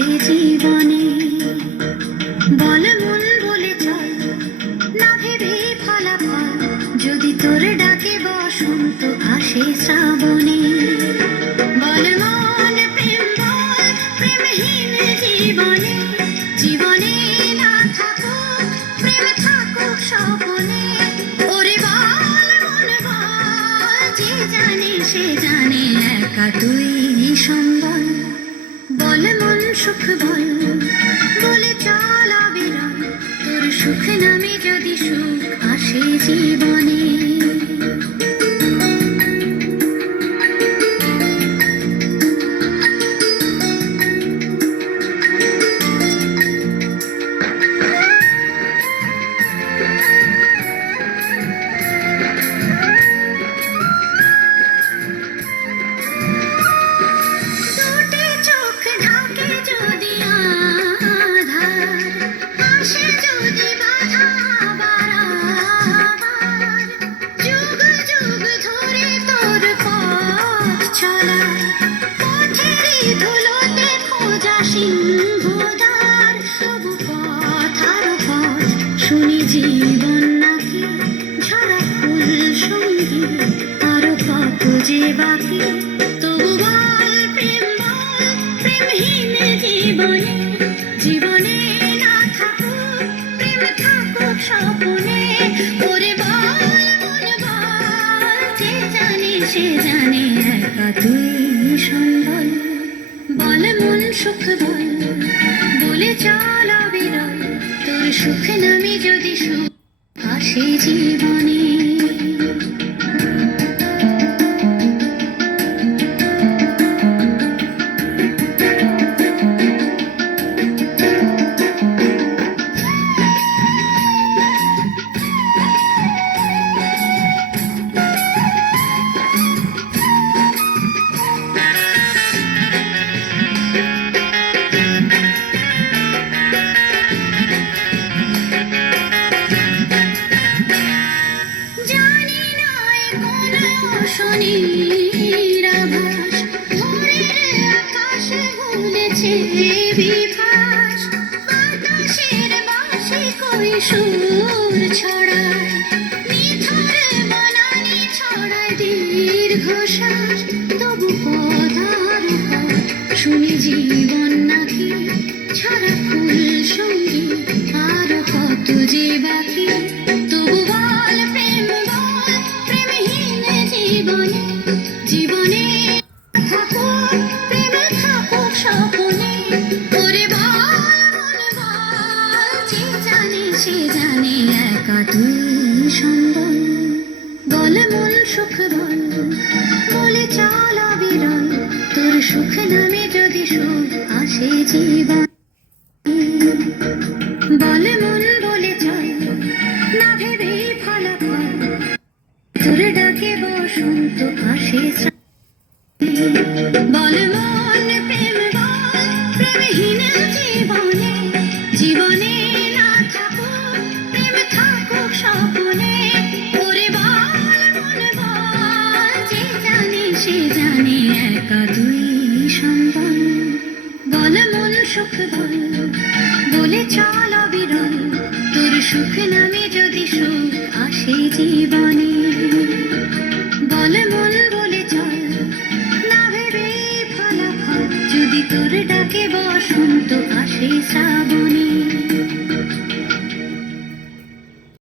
আসে জীবনে। বল মন বলে চল, না ভেবে ফলাফল, যদি তোর ডাকে বসন্ত আসে শ্রাবণে। বল মন প্রেম বল, প্রেমহীন জীবনে, জীবনে না থাকুক প্রেম, থাকুক স্বপনে। ওরে বল মন বল, যে জানে সে জানে, একা তুই সম্বল। বল মন সুখ বল, বলে চল অবিরল, তোর সুখ নামে যদি সুখ আসে জীবনে। দুটি চোখ ঢাকে যদি আঁধার, আসে যদি বাধা বারবার, যুগ যুগ ধরে তোর পথ চলা, পথেরই ধুলোতে খোঁজা সিংহদ্বার। তবু পথ আর পথ শুনি জীবন নাকি, ঝরা ফুল সঙ্গী আরো কত যে বাকি। তবু বল প্রেম বল, প্রেমহীন জীবনে, জীবনে না থাকুক প্রেম, থাকুক স্বপনে। ওরে বল মন বল, যে জানে সে জানে, একা তুই সম্বল। বল মন সুখ বল, বলে চল অবিরল, তোর সুখ নামে যদি সুখ আসে জীবনে। জানি না এ কোন শনির আভাস, ভোরের আকাশ ভুলেছে বিভাস। বাতাসের বাঁশি কই সুর ছড়ায়, নিথর বনানি ছড়ায় দীর্ঘশ্বাস। তবু পথ আর পথ শুনি জীবন নাকি, ছড়া ফুল সঙ্গী আর কত যে বাকি। তবু বল প্রেম বল, প্রেমহীন জীবনে, জীবনে থাকুক প্রেম, থাকুক স্বপনে। ওরে বল মন বল, যে জানে সে জানে, একা তুই সম্বল। বল মন সুখ বল, বলে চল অবিরল, তোর সুখ নামে যদি সুখ আসে জীবন। বল মন বলে চল, না ভেবে ফলাফল, তোর ডাকে বসন্ত আসে শ্রাবণে। বল মন প্রেম বল, প্রেমহীন জীবনে, জীবনে না থাকুক প্রেম, থাকুক স্বপনে। ওরে বল মন বল, যে জানে সে জানে, একা তুই সম্বল। বল মন সুখ বল, বলে চল অবিরল, তোর সুখ নামে যদি সুখ আসে জীবনে। বল মন বলে চল, না ভেবে ফলাফল, যদি তোর ডাকে বসন্ত আসে শ্রাবণে।